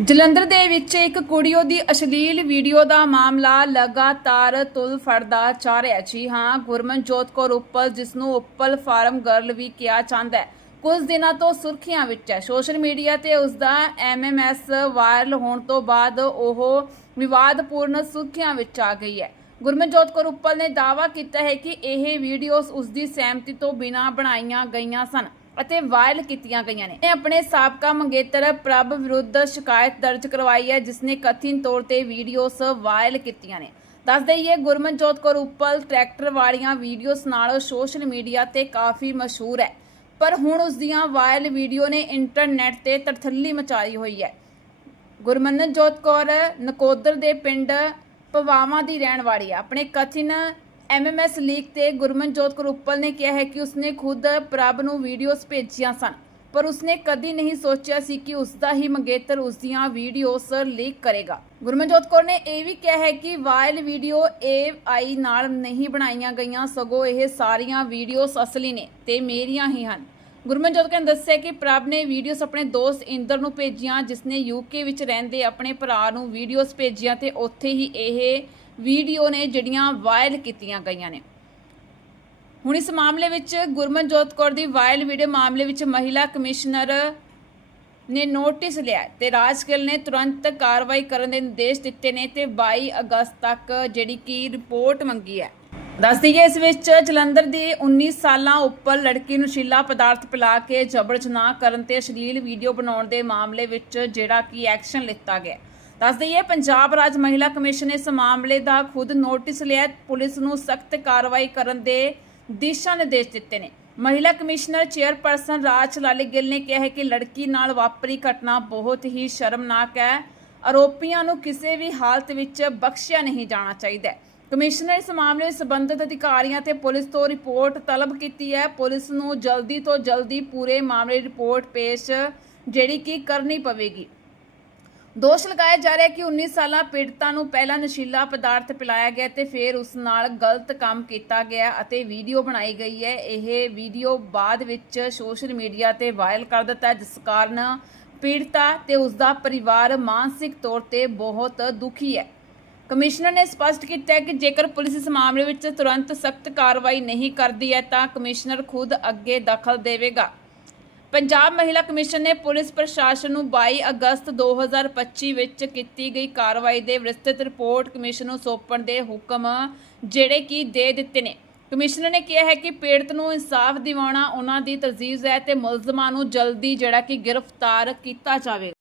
ਜਲੰਧਰ ਦੇ ਵਿੱਚ ਇੱਕ ਕੁੜੀ ਦੀ ਅਸ਼ਲੀਲ ਵੀਡੀਓ ਦਾ ਮਾਮਲਾ ਲਗਾਤਾਰ ਤੁਲ ਫੜਦਾ ਜਾ ਰਿਹਾ ਜੀ ਹਾਂ ਗੁਰਮਨਜੋਤ ਕੌਰ ਉੱਪਲ, ਜਿਸ ਨੂੰ ਉੱਪਲ ਫਾਰਮ ਗਰਲ ਵੀ ਕਿਹਾ ਜਾਂਦਾ ਹੈ। ਕੁਝ ਦਿਨਾਂ ਤੋਂ ਸੁਰਖੀਆਂ ਵਿੱਚ ਹੈ। ਸੋਸ਼ਲ ਮੀਡੀਆ ਤੇ ਉਸ ਦਾ ਐਮਐਮਐਸ ਵਾਇਰਲ ਹੋਣ ਤੋਂ ਬਾਅਦ ਉਹ ਵਿਵਾਦਪੂਰਨ ਸੁਰਖੀਆਂ ਵਿੱਚ ਆ ਗਈ ਹੈ। ਗੁਰਮਨਜੋਤ ਕੌਰ ਉੱਪਲ ਨੇ ਦਾਅਵਾ ਕੀਤਾ ਹੈ ਕਿ ਇਹ ਵੀਡੀਓਜ਼ ਉਸ ਦੀ ਸਹਿਮਤੀ ਤੋਂ ਬਿਨਾਂ ਬਣਾਈਆਂ ਗਈਆਂ ਸਨ। ਅਤੇ ਵਾਇਰਲ ਕੀਤੀਆਂ ਗਈਆਂ ਨੇ। ਇਹ ਆਪਣੇ ਸਾਬਕਾ ਮੰਗੇਤਰ ਪ੍ਰਭ ਵਿਰੁੱਧ ਸ਼ਿਕਾਇਤ ਦਰਜ ਕਰਵਾਈ ਹੈ ਜਿਸ ਨੇ ਕਥਿਤ ਤੌਰ ਤੇ ਵੀਡੀਓਸ ਵਾਇਰਲ ਕੀਤੀਆਂ ਨੇ। ਦੱਸ ਦਈਏ, ਗੁਰਮਨਜੋਤ ਕੌਰ ਉੱਪਲ ਟਰੈਕਟਰ ਵਾਲੀਆਂ ਵੀਡੀਓਜ਼ ਨਾਲ ਸੋਸ਼ਲ ਮੀਡੀਆ ਤੇ ਕਾਫੀ ਮਸ਼ਹੂਰ ਹੈ। ਪਰ ਹੁਣ ਉਸ ਦੀਆਂ ਵਾਇਰਲ ਵੀਡੀਓ ਨੇ ਇੰਟਰਨੈਟ ਤੇ ਤਰਥੱਲੀ ਮਚਾਈ ਹੋਈ ਹੈ। ਗੁਰਮਨਜੋਤ ਕੌਰ ਨਕੋਦਰ ਦੇ ਪਿੰਡ ਪਵਾਵਾਂ ਦੀ ਰਹਿਣ ਵਾਲੀ ਹੈ। ਆਪਣੇ ਕਥਿਨ ਐਮਐਮਐਸ ਲੀਕ ਤੇ ਗੁਰਮਨਜੋਤ ਕੌਰ ਉੱਪਲ ਨੇ ਕਿਹਾ ਹੈ ਕਿ ਉਸਨੇ ਖੁਦ ਪ੍ਰਭ ਨੂੰ ਵੀਡੀਓਜ਼ ਭੇਜੀਆਂ ਸਨ, ਪਰ ਉਸਨੇ ਕਦੀ ਨਹੀਂ ਸੋਚਿਆ ਸੀ ਕਿ ਉਸਦਾ ਹੀ ਮੰਗੇਤਰ ਉਸ ਦੀਆਂ ਵੀਡੀਓਜ਼ ਲੀਕ ਕਰੇਗਾ। ਗੁਰਮਨਜੋਤ ਕੌਰ ਨੇ ਇਹ ਵੀ ਕਿਹਾ ਹੈ ਕਿ ਵਾਇਰਲ ਵੀਡੀਓ AI ਨਾਲ ਨਹੀਂ ਬਣਾਈਆਂ ਗਈਆਂ, ਸਗੋਂ ਇਹ ਸਾਰੀਆਂ ਵੀਡੀਓਜ਼ ਅਸਲੀ ਨੇ ਤੇ ਮੇਰੀਆਂ ਹੀ ਹਨ। ਗੁਰਮਨਜੋਤ ਕੌਰ ਨੇ ਦੱਸਿਆ ਕਿ ਪ੍ਰਭ ਨੇ ਵੀਡੀਓਜ਼ ਆਪਣੇ ਦੋਸਤ ਇੰਦਰ ਨੂੰ ਭੇਜੀਆਂ ਜਿਸ ਨੇ ਯੂਕੇ ਵਿੱਚ ਰਹਿੰਦੇ ਆਪਣੇ ਭਰਾ ਨੂੰ ਵੀਡੀਓਜ਼ ਭੇਜੀਆਂ ਤੇ ਉੱਥੇ ਹੀ ਇਹ ਵੀਡੀਓ ਨੇ ਜਿਹੜੀਆਂ ਵਾਇਰਲ ਕੀਤੀਆਂ ਗਈਆਂ ਨੇ। ਹੁਣ ਇਸ ਮਾਮਲੇ ਵਿੱਚ ਗੁਰਮਨਜੋਤ ਕੌਰ ਦੀ ਵਾਇਰਲ ਵੀਡੀਓ ਮਾਮਲੇ ਵਿੱਚ ਮਹਿਲਾ ਕਮਿਸ਼ਨਰ ਨੇ ਨੋਟਿਸ ਲਿਆ ਹੈ ਤੇ ਰਾਜਕਲ ਨੇ ਤੁਰੰਤ ਕਾਰਵਾਈ ਕਰਨ ਦੇ ਨਿਰਦੇਸ਼ ਦਿੱਤੇ ਨੇ ਤੇ 22 ਅਗਸਤ ਤੱਕ ਜਿਹੜੀ ਕਿ ਰਿਪੋਰਟ ਮੰਗੀ ਹੈ। ਦੱਸ ਦਈਏ ਇਸ ਵਿੱਚ ਜਲੰਧਰ ਦੀ 19 ਸਾਲਾਂ ਉੱਪਰ ਲੜਕੀ ਨੂੰ ਸ਼ੀਲਾ ਪਦਾਰਥ ਪਿਲਾ ਕੇ ਜਬਰ ਜਨਾਹ ਕਰਨ ਤੇ ਅਸ਼ਲੀਲ ਵੀਡੀਓ ਬਣਾਉਣ ਦੇ ਮਾਮਲੇ ਵਿੱਚ ਜਿਹੜਾ ਕਿ ਐਕਸ਼ਨ ਲਿੱਤਾ ਗਿਆ। ਦੱਸ ਦਈਏ, ਪੰਜਾਬ ਰਾਜ ਮਹਿਲਾ ਕਮਿਸ਼ਨ ਨੇ ਇਸ ਮਾਮਲੇ ਦਾ ਖੁਦ ਨੋਟਿਸ ਲਿਆ। ਪੁਲਿਸ ਨੂੰ ਸਖਤ ਕਾਰਵਾਈ ਕਰਨ ਦੇ ਦਿਸ਼ਾ ਨਿਰਦੇਸ਼ ਦਿੱਤੇ ਨੇ। ਮਹਿਲਾ ਕਮਿਸ਼ਨਰ ਚੇਅਰਪਰਸਨ ਰਾਜ ਲਾਲੀ ਗਿੱਲ ਨੇ ਕਿਹਾ ਹੈ ਕਿ ਲੜਕੀ ਨਾਲ ਵਾਪਰੀ ਘਟਨਾ ਬਹੁਤ ਹੀ ਸ਼ਰਮਨਾਕ ਹੈ। ਆਰੋਪੀਆਂ ਨੂੰ ਕਿਸੇ ਵੀ ਹਾਲਤ ਵਿੱਚ ਬਖਸ਼ਿਆ ਨਹੀਂ ਜਾਣਾ ਚਾਹੀਦਾ। ਕਮਿਸ਼ਨਰ ਇਸ ਮਾਮਲੇ ਵਿੱਚ ਸੰਬੰਧਿਤ ਅਧਿਕਾਰੀਆਂ ਤੇ ਪੁਲਿਸ ਤੋਂ ਰਿਪੋਰਟ ਤਲਬ ਕੀਤੀ ਹੈ। ਪੁਲਿਸ ਨੂੰ ਜਲਦੀ ਤੋਂ ਜਲਦੀ ਪੂਰੇ ਮਾਮਲੇ ਰਿਪੋਰਟ ਪੇਸ਼, ਜਿਹੜੀ ਕਿ ਕਰਨੀ ਪਵੇਗੀ। ਦੋਸ਼ ਲਗਾਇਆ ਜਾ ਰਿਹਾ ਹੈ ਕਿ 19 ਸਾਲਾਂ ਪੀੜਤਾ ਨੂੰ ਪਹਿਲਾਂ ਨਸ਼ੀਲਾ ਪਦਾਰਥ ਪਿਲਾਇਆ ਗਿਆ ਤੇ ਫਿਰ ਉਸ ਨਾਲ ਗਲਤ ਕੰਮ ਕੀਤਾ ਗਿਆ ਅਤੇ ਵੀਡੀਓ ਬਣਾਈ ਗਈ ਹੈ। ਇਹ ਵੀਡੀਓ ਬਾਅਦ ਵਿੱਚ ਸੋਸ਼ਲ ਮੀਡੀਆ ਤੇ ਵਾਇਰਲ ਕਰ ਦਿੱਤਾ ਜਿਸ ਕਾਰਨ ਪੀੜਤਾ ਤੇ ਉਸ ਦਾ ਪਰਿਵਾਰ ਮਾਨਸਿਕ ਤੌਰ ਤੇ ਬਹੁਤ ਦੁਖੀ ਹੈ। ਕਮਿਸ਼ਨਰ ਨੇ ਸਪਸ਼ਟ ਕੀਤਾ ਹੈ ਕਿ ਜੇਕਰ ਪੁਲਿਸ ਇਸ ਮਾਮਲੇ ਵਿੱਚ ਤੁਰੰਤ ਸਖਤ ਕਾਰਵਾਈ ਨਹੀਂ ਕਰਦੀ ਹੈ, ਤਾਂ ਕਮਿਸ਼ਨਰ ਖੁਦ ਅੱਗੇ ਦਖਲ ਦੇਵੇਗਾ। ਪੰਜਾਬ ਮਹਿਲਾ ਕਮਿਸ਼ਨ ਨੇ ਪੁਲਿਸ ਪ੍ਰਸ਼ਾਸਨ ਨੂੰ 22 ਅਗਸਤ 2025 ਵਿੱਚ ਕੀਤੀ ਗਈ ਕਾਰਵਾਈ ਦੇ ਵਿਸਤ੍ਰਿਤ ਰਿਪੋਰਟ ਕਮਿਸ਼ਨ ਨੂੰ ਸੌਂਪਣ ਦੇ ਹੁਕਮ ਜਿਹੜੇ ਕਿ ਦੇ ਦਿੱਤੇ ਨੇ। ਕਮਿਸ਼ਨਰ ਨੇ ਕਿਹਾ ਹੈ ਕਿ ਪੀੜਤ ਨੂੰ ਇਨਸਾਫ ਦਿਵਾਉਣਾ ਉਹਨਾਂ ਦੀ ਤਰਜੀਹ ਹੈ ਤੇ ਮੁਲਜ਼ਮਾਂ ਨੂੰ ਜਲਦੀ ਜਿਹੜਾ ਕਿ ਗ੍ਰਿਫਤਾਰ ਕੀਤਾ ਜਾਵੇਗਾ।